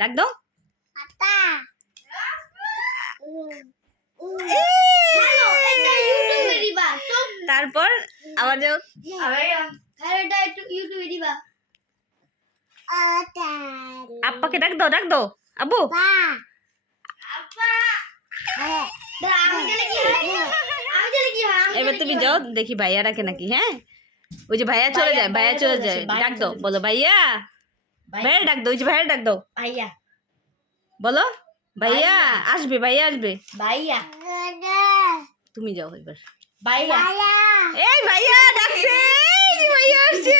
ডাক দাও। তারপর আবার যাও। আব্বাকে ডাক দাও, ডাক দাও। আব্বু এবার তুমি যাও, দেখি ভাইয়া ডাকে নাকি। হ্যাঁ, ওই যে ভাইয়া চলে যায়, ভাইয়া চলে যায়। ডাক দাও, বলো ভাইয়া। ভাইয়া ডাক দাও, ওই যে ভাইয়া ডাক দাও। ভাইয়া বলো ভাইয়া আসবে, ভাইয়া আসবে। ভাইয়া তুমি যাও এবার। ভাইয়া এই ভাইয়া ডাকছে, এই যে ভাইয়া আসছে।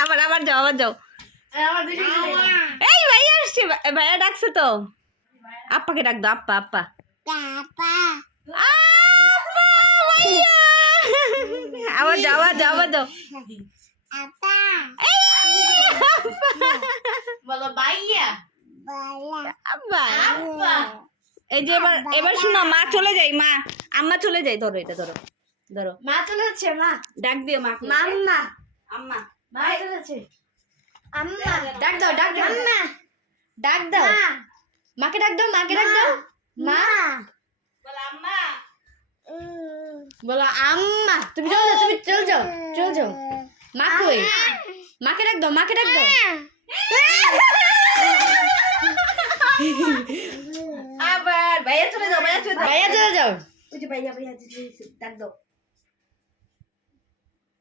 আবার আবার যাও, আবার যাও। এই ভাইয়া আসছে, ভাইয়া ডাকছে তো। আপ্পাকে ডাক দাও, আপ্পা আপ্পা। ভাইয়া আবার যাও, আবার যাও, আবার যাও। বলো ভাইয়া আব্বা। আব্বা এই যে এবার এবার শোনো, মা চলে যাই, মা আম্মা চলে যাই। ধরো এটা, ধরো ধরো। মা চলে যাচ্ছে। মা ডাক দিও মা। মাম্মা আম্মা মা চলে যাচ্ছে। আম্মা ডাক দাও, ডাক দাও। আম্মা ডাক দাও। মাকে ডাক দাও, মাকে ডাক দাও। মা বলো আম্মা। বলো আম্মা। তুমি চলে যাও, তুমি চলে যাও, চলে যাও। মা কই? মাকে ডাক দাও, মাকে ডাক দাও। আবার ভাইয়া চলে যাও, ভাইয়া চলে যাও। ভাইয়া চলে যাও। ওই যে ভাইয়া, ভাইয়া ডাক দাও।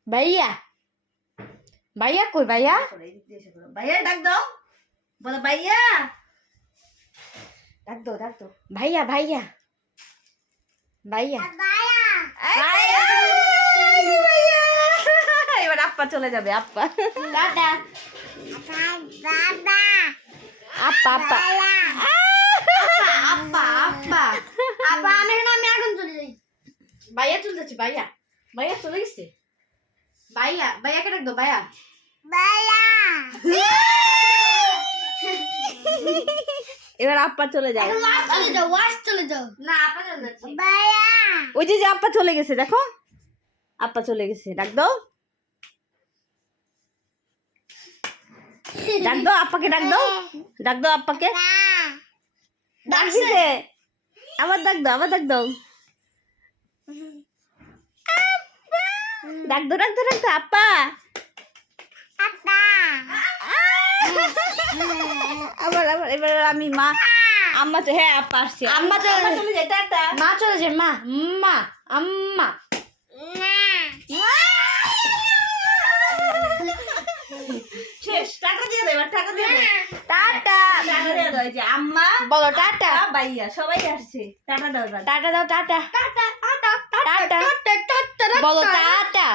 ভাইয়া ভাইয়া কই? ভাইয়া ভাইয়া ডাক দাও, বলো ভাইয়া। ডাক দাও, ডাক দাও। ভাইয়া ভাইয়া ভাইয়া এবার আপ্পা চলে যাবে, আপ্পা। টাটা আপা আপা আপা আপা আপা আমি এখন চলে যাই। ভাইয়া চলে যাচ্ছে। ভাইয়া ভাইয়া চলে গেছে। ভাইয়া ভাইয়াকে ডাক দাও। ভাইয়া এবার আপ্পা চলে যাও। চলে যাও, ওয়াশ চলে যাও। না আপা চলে যাচ্ছে। ওই যে আপ্পা চলে গেছে, দেখো আপ্পা চলে গেছে। ডাক দাও, ডাক দাও আপ্পাকে, ডাক দাও, ডাক দাও আপ্পাকে। ডাকছে, আবার ডাক দাও, আবার ডাক দাও। ডাক দাও, ডাক দাও, ডাক দাও আপ্পা। আবার আবার এবার আমি মা আম্মা। হ্যাঁ আপ্পা আসছে। আম্মা চলে যায়, টাটা। মা চলে যায়। মা মা আম্মা শেষ, টাকা দিয়ে দেবে, টাকা দিয়ে দেবে। টাটা টাকা দিয়ে দাও। এই যে আম্মা, বলো টাটা। আপ্পা, ভাইয়া সবাই আসছে। টাটা দাও, দাও। টাটা দাও। টাটা টাটা বলো টাটা।